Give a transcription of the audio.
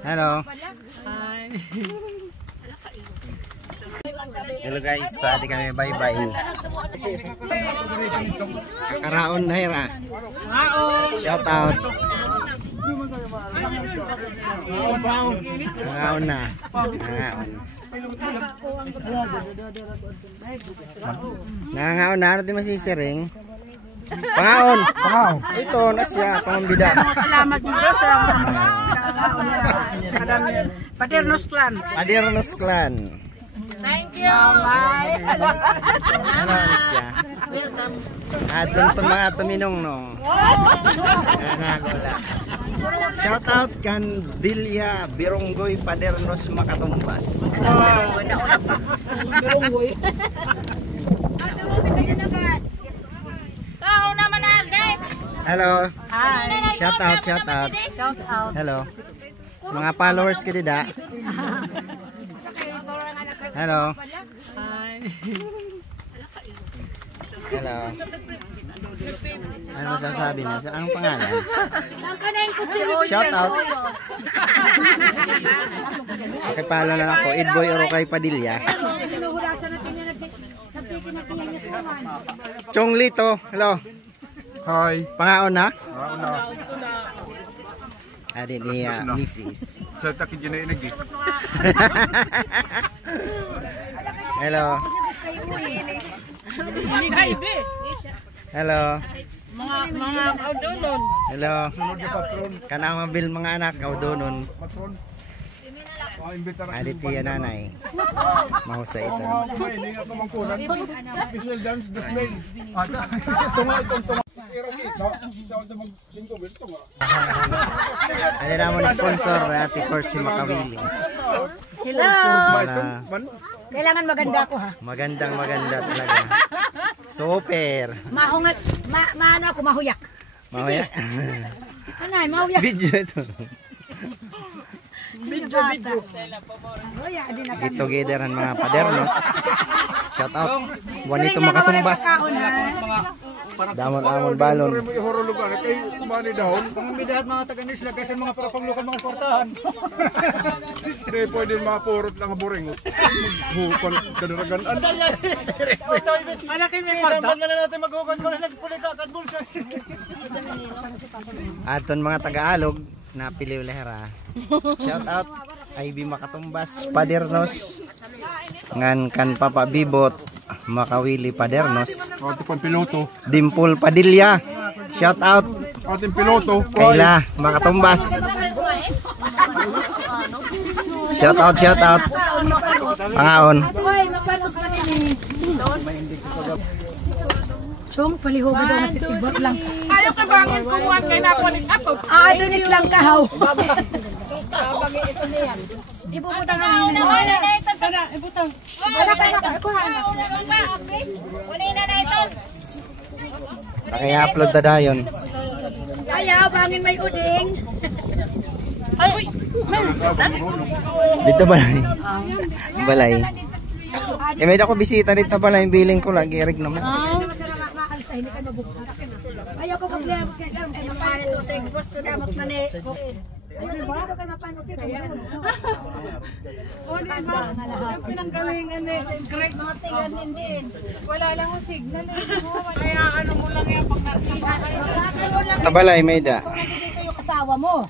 Hello. Hi. Hello guys, di kami bye-bye. Kakaraon na hira. Shout out. Kakaraon na. Nangangaon na. Ano di masisiring? Pangaon. Ito na siya, pangambida. Salamat dito sa Padernos Clan. Padernos Clan. Thank you. Bye. Ano siya? Welcome. Atong mga tuminong nong. Nanagola. Shout out kan Dilya Bironggoy Padernos Makatumbas. Bironggoy. Hello. Hi. Shout out. Shout out. Hello. Mga followers ko dida. Hello. Hi. Hello. Ano masasabi niyo? Anong pangalan? Shout out. Okay, follow na lang po. Idboy Orokay Padilla. Chong Lito. Hello. Hi. Pangaon na? Una. Adi ni Mrs. Sa taki ginainig eh. Hello. Hello. Mga kaudunon. Hello. Sunod na patron. Kanang mabil mga anak kaudonon. Patron. Imbita na Adi tiya nanay. Mahusay ito. Hindi nga pamangkunan. Special dance display. Tunga itong tunga. Ano naman sponsor Ate Percy Makawili. Hello. Kailangan maganda ako ha. Maganda talaga. Super. Mahungat, maano ako mahuyak. Mawaya. Anay, mahuyak. Video ito. Video. Mahuyak din na kami. Together ang mga padernos. Shout out. Juanito Makatumbas. Damon balon. May horolugan kay kumani dahon. Pangambidahat mga taga-Nisla kasi mga parapanglukan mga kwartahan. Hindi pwede mapurot lang boring. Hukon kadaragan. Anak may kwarta. Sampan na natin maghukan ko nagpulita kadbul siya. Aton mga taga-alog na Piliw Lehera. Shout out IB Makatumbas Padernos. Ngan kan Papa Bibot Makawili Padernos. Ating pampiloto. Dimpul Padilla. Shout out. Ating piloto. Kayla Makatumbas. Shout out. Pangaon. Chong, paliho ba daw nga tibot lang. Ayaw ka bangin kumuhan kayo na ako ako. Dunit lang kahaw. Ibubutang nga nila. Ibutang. Wala kayo makakuhan. Naki-upload na dayon. Ayaw, bangin may uding. Ay, Dito balay. Balay. May ako bisita dito balay. Biling ko lagi. Erig naman. Hindi kayo mabukta. Ayaw ko problema kaya mapano to sa gusto damot na ni. Ayaw ko kayo mapano to. o di ba? Yung pinanggalingan eh. Great. Mga tingan din. Wala lang ang signal eh. Kaya ano mo lang yan pag nakita kayo. Tabalay may da. Kung nandito yung asawa mo.